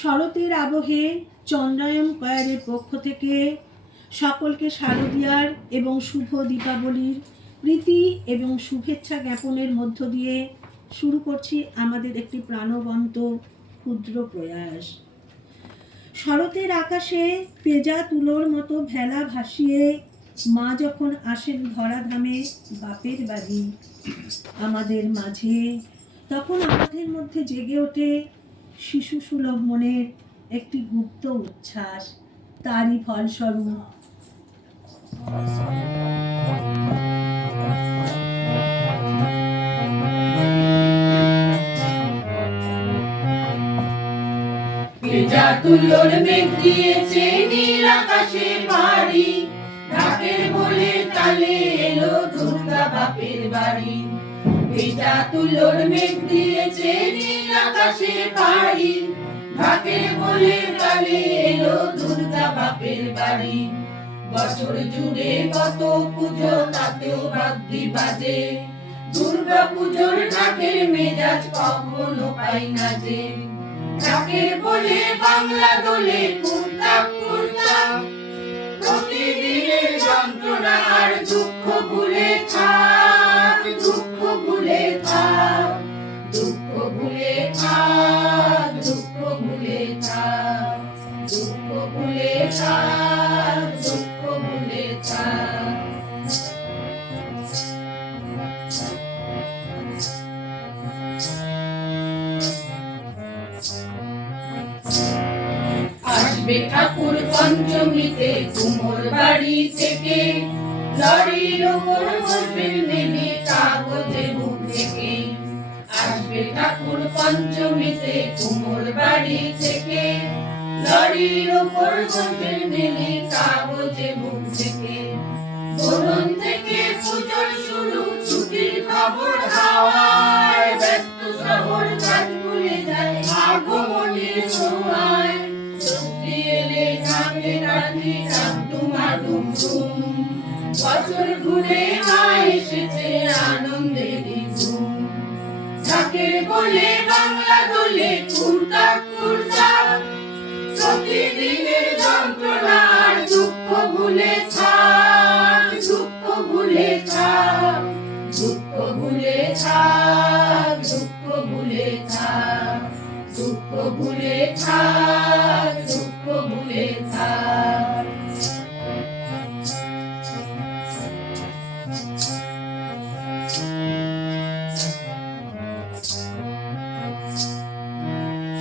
শরতের আবহে চন্দ্রায়ণ কয়ারের পক্ষ থেকে সকলকে শারদীয়ার এবং শুভ দীপাবলির প্রীতি এবং শুভেচ্ছা জ্ঞাপনের মধ্য দিয়ে শুরু করছি আমাদের একটি প্রাণবন্ত ক্ষুদ্র প্রয়াস। শরতের আকাশে পেঁজা তুলোর মতো ভেলা ভাসিয়ে মা যখন আসেন ধরাধামে বাপের বাড়ি আমাদের মাঝে, তখন আমাদের মধ্যে জেগে ওঠে শিশু সুলভ মনের একটি গুপ্ত উচ্ছ্বাস। তারই ফলস্বরূপ পেঁজা তুলোর মেঘ দিয়েছে নীল আকাশে পাড়ি, ঢাকের বলে তালে এলো দুর্গা বাপের বাড়ি। পেঁজা তুলোর মেঘ দিয়েছে নীল আকাশে পাড়ি, ঢাকের বলে তালে এলো দুর্গা বাপের বাড়ি। বছর জুড়ে কত পুজো তাতেও বাদ্যি বাজে, দুর্গা পুজোর ঢাকের মেজাজ কখনো পাই না যে। ঢাকের বলে বাংলা দোলে কুর্তাক কুর্তাক, প্রতিদিনের যন্ত্রণা আর দুঃখ ভুলে থাক, দুঃখ ভুলে থাক, দুঃখ ভুলে থাক, দুঃখ ভুলে থাক, দুঃখ ভুলে থাক, দুঃখ ভুলে থাক। আসবে ঠাকুর পঞ্চমীতে কুমোর বাড়ি থেকে, লরির ওপর বসবেন নেমে কাগজে বুক থেকে। আসবে ঠাকুর পঞ্চমীতে কুমোর বাড়ি থেকে, লরির ওপর বসবেন নেমে কাগজে বুক থেকে। বরণ থেকে পুজোর শুরু, ছুটির খবর হাওয়ায়, ব্যস্ত শহর কাজ ভুলে যায় আগমনের ছোঁয়ায়। বছর ঘুরে এসেছে আনন্দেরই ধুম, ঢাকের বলে বাংলা দোলে কুর্তাক কুর্তাক, প্রতিদিনের যন্ত্রণা আর দুঃখ ভুলে থাক, দুঃখ ভুলে থাক, দুঃখ ভুলে থাক, দুঃখ ভুলে থাক, দুঃখ ভুলে থাক, দুঃখ ভুলে থাক।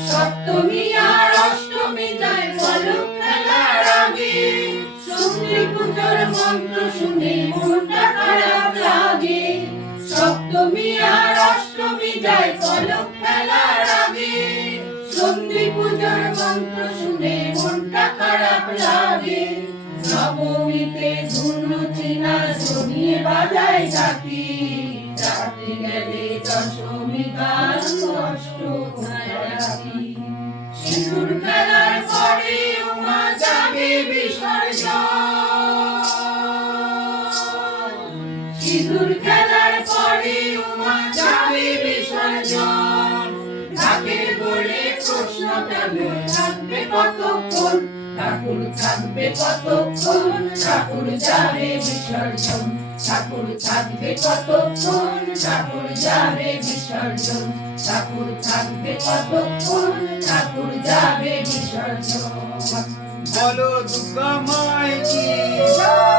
সপ্তমী আর অষ্টমী যায় পলক ফেলার আগে, সন্ধি পুজোর মন্ত্র শুনে মনটা খারাপ লাগে। সপ্তমী আর অষ্টমী যায় পলক ফেলার আগে, সন্ধি পুজোর মন্ত্র শুনে মনটা খারাপ লাগে। নবমীতে ধুনু চিনা জমিয়ে বাজায় ঢাকি, রাতে গেলে দশমী গান কষ্ট রাখি। সিঁদুর খেলার পরে উমা যাবে বিসর্জন, সিঁদুর খেলার পরে উমা যাবে বিসর্জন। ঢাকের বলে প্রশ্ন থাকবে কতক্ষণ, ঠাকুর থাকবে কতক্ষণ, ঠাকুর যাবে বিসর্জন। ঠাকুর থাকবে কতক্ষণ, ঠাকুর যাবে বিসর্জন। ঠাকুর থাকবে কতক্ষণ, ঠাকুর যাবে বিসর্জন। বলো দুর্গা মাই কি জয়।